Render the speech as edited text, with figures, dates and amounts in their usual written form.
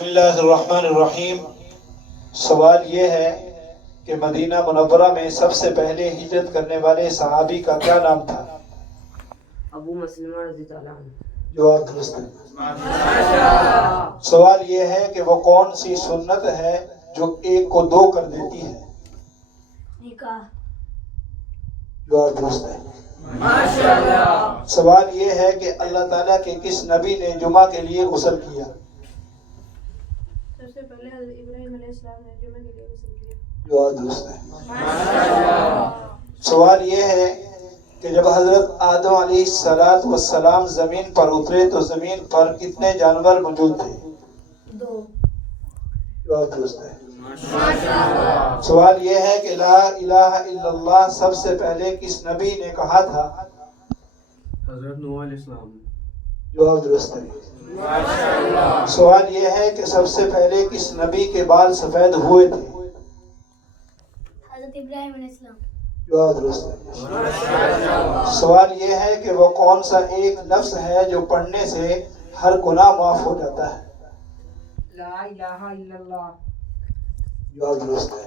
بسم اللہ الرحمن الرحیم۔ سوال یہ ہے کہ مدینہ منورہ میں سب سے پہلے ہجرت کرنے والے صحابی کا کیا نام تھا؟ ابو مسلمہ رضی اللہ عنہ۔ جواب درست ہے۔ سوال یہ ہے کہ وہ کون سی سنت ہے جو ایک کو دو کر دیتی ہے؟ نکاح۔ جواب درست ہے۔ سوال یہ ہے کہ اللہ تعالیٰ کے کس نبی نے جمعہ کے لیے غسل کیا؟ سب سے پہلے حضرت ابراہیم علیہ السلام نے جمعے کے لیے غسل کیا۔ جواب درست ہے۔ سوال یہ ہے کہ جب حضرت آدم علیہ السلام زمین پر اترے تو زمین پر کتنے جانور موجود تھے؟ 2۔ جواب درست ہے۔ سوال یہ ہے کہ لا الہ الا اللہ سب سے پہلے کس نبی نے کہا تھا؟ حضرت نوح علیہ السلام۔ جواب درست ہے۔ سوال یہ ہے کہ سب سے پہلے کس نبی کے بال سفید ہوئے تھے؟ حضرت ابراہیم علیہ السلام۔ جواب درست ہے۔ سوال یہ ہے کہ وہ کون سا ایک لفظ ہے جو پڑھنے سے ہر گناہ معاف ہو جاتا ہے؟ لا الہ الا اللہ۔ جواب درست ہے۔